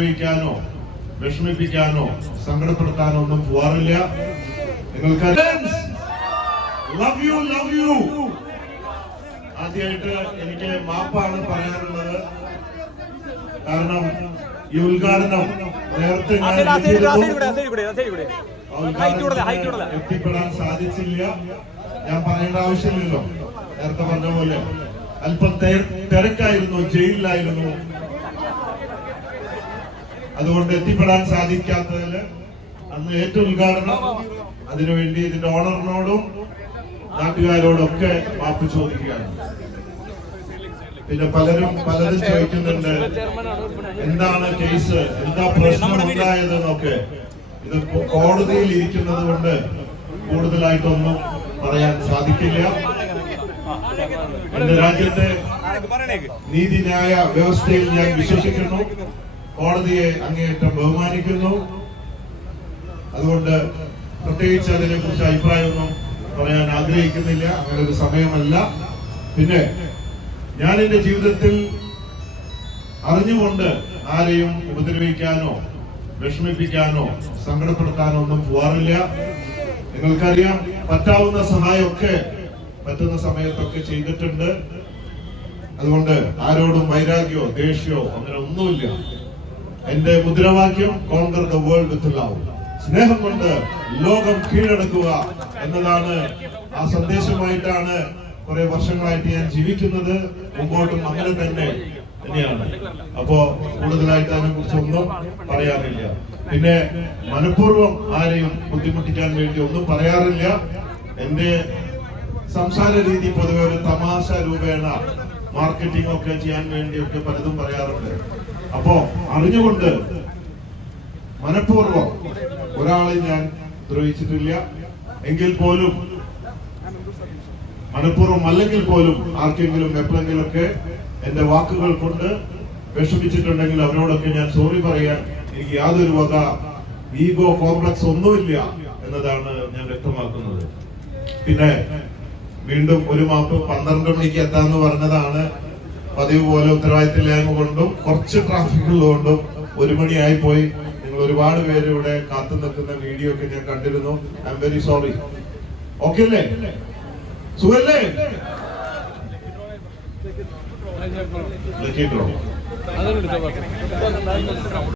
ഉപയോഗിക്കാനോ വിഷമിപ്പിക്കാനോ സങ്കടപ്പെടുത്താനോ ഒന്നും പോവാറില്ല. നിങ്ങൾക്ക് ലവ് യു ലവ് യു ആദ്യമായിട്ട് എനിക്ക് മാപ്പാണ് പറയാനുള്ളത്. കാരണം ഈ ഉദ്ഘാടനം നേരത്തെ എത്തിപ്പെടാൻ സാധിച്ചില്ല. ഞാൻ പറയേണ്ട ആവശ്യമില്ലല്ലോ. നേരത്തെ പറഞ്ഞ പോലെ അല്പം തിരക്കായിരുന്നു ജയിലിലായിരുന്നു. അതുകൊണ്ട് എത്തിപ്പെടാൻ സാധിക്കാത്തതിൽ അന്ന് ഏറ്റവും ഉദ്ഘാടനം. അതിനുവേണ്ടി ഇതിന്റെ ഓണറിനോടും നാട്ടുകാരോടും ഒക്കെ മാപ്പ് ചോദിക്കുകയാണ്. പിന്നെ പലരും പലരും ചോദിക്കുന്നുണ്ട് എന്താണ് കേസ് എന്താ പ്രശ്നം ഉണ്ടായതെന്നൊക്കെ ഇത് കോടതിയിൽ ഇരിക്കുന്നത് കൊണ്ട് കൂടുതലായിട്ടൊന്നും പറയാൻ സാധിക്കില്ല. എന്റെ രാജ്യത്തെ നീതിന്യായ വ്യവസ്ഥയിൽ ഞാൻ വിശ്വസിക്കുന്നു. കോടതിയെ അങ്ങേയറ്റം ബഹുമാനിക്കുന്നു. അതുകൊണ്ട് പ്രത്യേകിച്ച് അതിനെ കുറിച്ച് അഭിപ്രായമൊന്നും പറയാൻ ആഗ്രഹിക്കുന്നില്ല. അങ്ങനെ ഒരു സമയമല്ല. പിന്നെ ഞാൻ എന്റെ ജീവിതത്തിൽ അറിഞ്ഞുകൊണ്ട് ആരെയും ഉപദ്രവിക്കാനോ വിഷമിപ്പിക്കാനോ സങ്കടപ്പെടുത്താനോ ഒന്നും പോവാറില്ല. നിങ്ങൾക്കറിയാം പറ്റാവുന്ന സഹായമൊക്കെ പറ്റുന്ന സമയത്തൊക്കെ ചെയ്തിട്ടുണ്ട്. അതുകൊണ്ട് ആരോടും വൈരാഗ്യോ ദേഷ്യോ അങ്ങനെ ഒന്നുമില്ല. എന്റെ മുദ്രാവാക്യം conquer the world with love സ്നേഹം കൊണ്ട് ലോകം കീഴടക്കുക എന്നതാണ് ആ സന്ദേശമായിട്ടാണ് കുറെ വർഷങ്ങളായിട്ട് ഞാൻ ജീവിക്കുന്നത്. മുമ്പോട്ടും അങ്ങനെ തന്നെ തന്നെയാണ്. അപ്പോ കൂടുതലായിട്ട് അതിനെ കുറിച്ചൊന്നും പറയാറില്ല. പിന്നെ മനഃപൂർവം ആരെയും ബുദ്ധിമുട്ടിക്കാൻ വേണ്ടി ഒന്നും പറയാറില്ല. എന്റെ സംസാര രീതി പൊതുവെ ഒരു തമാശ രൂപേണ മാർക്കറ്റിംഗ് ഒക്കെ ചെയ്യാൻ വേണ്ടിയൊക്കെ പലതും പറയാറുണ്ട്. അപ്പോ അറിഞ്ഞുകൊണ്ട് മനഃപൂർവം ഒരാളെ ഞാൻ ദ്രോഹിച്ചിട്ടില്ല. എങ്കിൽ പോലും മനഃപൂർവം അല്ലെങ്കിൽ പോലും ആർക്കെങ്കിലും എപ്പോഴെങ്കിലും ഒക്കെ എന്റെ വാക്കുകൾ കൊണ്ട് വിഷമിച്ചിട്ടുണ്ടെങ്കിൽ അവരോടൊക്കെ ഞാൻ സോറി പറയാൻ എനിക്ക് യാതൊരു വക ഈഗോ കോംപ്ലക്സ് ഒന്നുമില്ല എന്നതാണ് ഞാൻ വ്യക്തമാക്കുന്നത്. പിന്നെ വീണ്ടും ഒരു മാപ്പ് പന്ത്രണ്ട് മണിക്ക് എത്താന്ന് പറഞ്ഞതാണ് പതിവ് പോലെ ഉത്തരവാദിത്തമില്ലായ്മ കൊണ്ടും കുറച്ച് ട്രാഫിക് ഉള്ളതുകൊണ്ടും ഒരു മണിയായി പോയി. നിങ്ങൾ ഒരുപാട് പേര് ഇവിടെ കാത്തു നിൽക്കുന്ന വീഡിയോ ഒക്കെ ഞാൻ കണ്ടിരുന്നു. I'm very sorry okay അല്ലേ? സുഖല്ലേ? Lucky draw